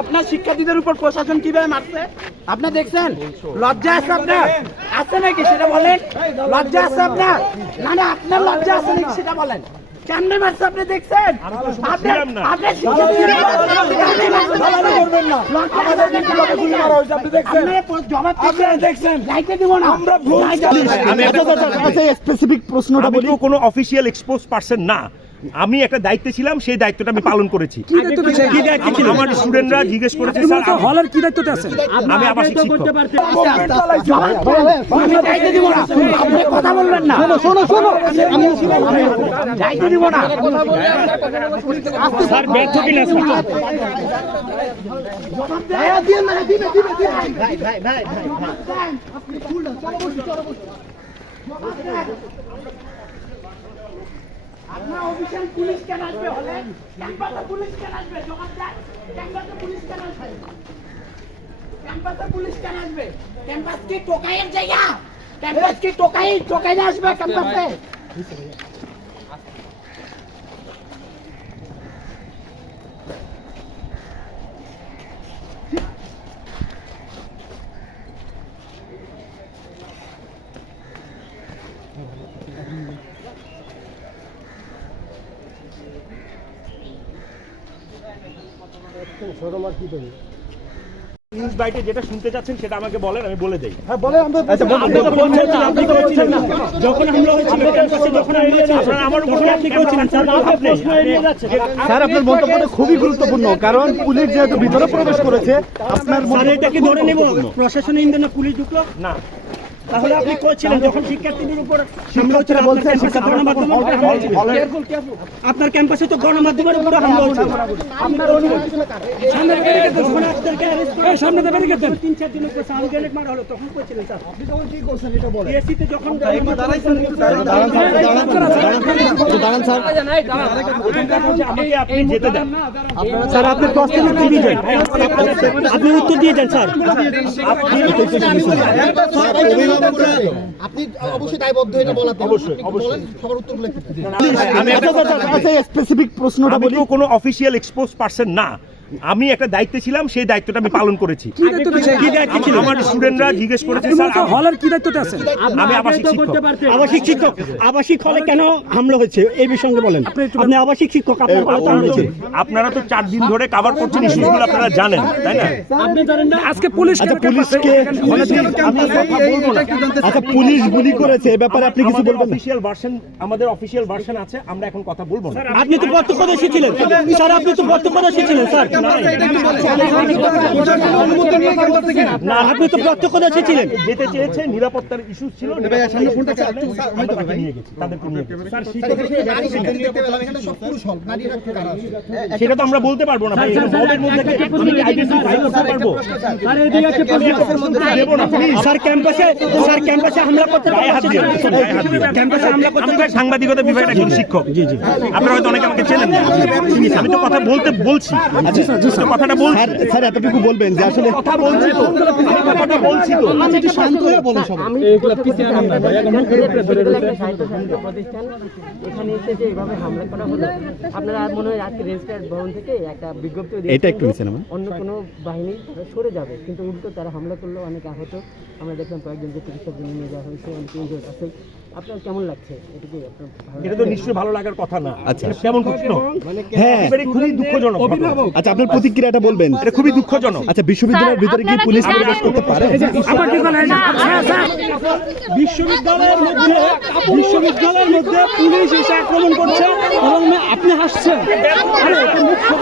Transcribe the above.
আপনার শিক্ষার্থীদের উপর প্রশাসন কিভাবে মারছে আপনার দেখছেন? লজ্জা আছে আপনার? আছে নাকি সেটা বলেন। লজ্জা আছে আপনার? না না, আপনার লজ্জা আছে নাকি সেটা বলেন। কেমনে মারছে আপনি দেখছেন? স্পেসিফিক প্রশ্নটা বলি, কোনো অফিসিয়াল এক্সপোজ পারসন না, আমি একটা দায়িত্বে ছিলাম, সেই দায়িত্বটা আমি পালন করেছি। আমার স্টুডেন্টরা জিজ্ঞেস করেছে স্যার হলের কি দায়িত্বতে আছেন? আমি আবাসিক শিক্ষক। কথা বলবেন না, শোনো দায়িত্ব দিব না স্যার ব্যর্থ কিনা আপনার অফিসিয়াল পুলিশ কেন আসবে? হলে ক্যাম্পাসে পুলিশ কেন আসবে? জবাব দেন। ক্যাম্পাসে পুলিশ কেন আসবে? ক্যাম্পাসে পুলিশ কেন আসবে? ক্যাম্পাস কি টোকাইয়ের জায়গা? ক্যাম্পাস কি টোকাই না আসবে ক্যাম্পাসে? নিউজ বাইটে যেটা শুনতে চাচ্ছেন সেটা আমাকে বলেন, আমি বলে দেই। হ্যাঁ বলেন। যখন হামলা হয়েছিল আপনারা আমার উপর আপনি করেছিলেন স্যার, আপনার মন্তব্যটা খুবই গুরুত্বপূর্ণ, কারণ পুলিশ যেহেতু ভিতরে প্রবেশ করেছে, আপনার এটাকে ধরে নেব প্রশাসনের ইন্ধনে পুলিশ ঢুকলো না, তাহলে আপনি করেছিলেন যখন শিক্ষার্থীদের উপর হামলা হচ্ছিল, আপনার ক্যাম্পাসে তো গণমাধ্যমের উপর হামলা হচ্ছে, সামনে থেকে ব্যারিকেড দেন। 3-4 দিন উপর সাউন্ড গ্রেনেড মারা হলো, তখন করেছিলেন স্যার আপনি তখন কি করছেন এটা বলেন। এসিতে যখন দাঁড়ান স্যার, আমাকে আপনি যেতে দেন স্যার আপনার প্রশ্নের উত্তর দিয়ে যান, আপনি উত্তর দিয়ে যান স্যার। আপনি অবশ্যই দায়বদ্ধ এটা বলাতে, অবশ্যই বলেন সবার উত্তরগুলো একটু। আমি স্পেসিফিক প্রশ্নটা বলি, কোনো অফিসিয়াল এক্সপোজ পারসন না, আমি একটা দায়িত্বে ছিলাম, সেই দায়িত্বটা আমি পালন করেছি। আমার স্টুডেন্টরা জিজ্ঞেস করেছে স্যার হলের কি দায়িত্বতে আছেন? আমি আবাসিক শিক্ষক। আবাসিক শিক্ষক, আবাসিক হলে কেন হামলা হয়েছে এই বিষয়ে বলেন। আপনি আবাসিক শিক্ষক, আপনার হলে হামলা হয়েছে। আপনারা তো 4 দিন ধরে কভার করছেন ইস্যুগুলো, আপনারা জানেন তাই না? আপনি জানেন না আজকে পুলিশ পুলিশকে আমি কথা বলবো না। আচ্ছা, পুলিশ গুলি করেছে, এই ব্যাপারে আপনি কিছু বলবেন? অফিশিয়াল ভার্সন, আমাদের অফিশিয়াল ভার্সন আছে, আমরা এখন কথা বলবো না। আপনি তো প্রত্যক্ষদর্শী ছিলেন স্যার, আপনি তো প্রত্যক্ষদর্শী ছিলেন স্যার। না, আপনি তো প্রত্যক্ষদর্শী ছিলেন। যেতে চেয়েছে, নিরাপত্তার ইস্যু ছিল, তাদেরকে নিয়ে গেছি। সেটা তো আমরা বলতে পারবো না ভাই, হলের মধ্যে আমি আইডেন্টিফাই করতে পারবো দেবো না প্লিজ। স্যার ক্যাম্পাসে হামলা করতে ক্যাম্পাসে হামলা করতে আমি সাংবাদিকতা বিভাগের একজন শিক্ষক। জি জি, আপনারা হয়তো অনেকে আমাকে চেনেন না, আমি তো কথা বলছি। কথাটা বলছি স্যার, এতটুকু বলবেন যে আসলে কথা বলছি তো, কথা বলছি তো। শান্ত হয়ে বলেন সবাই। এখানে এসে যে এইভাবে হামলা করা হলো, আপনারা মনে হয় আজকে রেজিস্ট্রার ভবন থেকে একটা বিজ্ঞপ্তি এটা একটু নিচে নামান। অন্য কোনো বাহিনী সরে যাবে, কিন্তু উল্টো তারা হামলা করলো, অনেক আহত আমরা দেখলাম, কয়েকজনকে চিকিৎসার জন্য নিয়ে যাওয়া হয়েছে, অনেক ইনজুর্ড আছে। আপনার কেমন লাগছে? এটাকে আপনার এটা তো নিশ্চয়ই ভালো লাগার কথা না। আচ্ছা, কেমন প্রশ্ন? হ্যাঁ, খুবই দুঃখজনক। আচ্ছা, আপনার প্রতিক্রিয়াটা বলবেন। এটা খুবই দুঃখজনক। আচ্ছা, বিশ্ববিদ্যালয়ের ভিতরে কি পুলিশ প্রবেশ করতে পারে? বিশ্ববিদ্যালয়ের মধ্যে পুলিশ এসে আক্রমণ করছে এবং আপনি হাসছেন। আরে এটা মুখ্য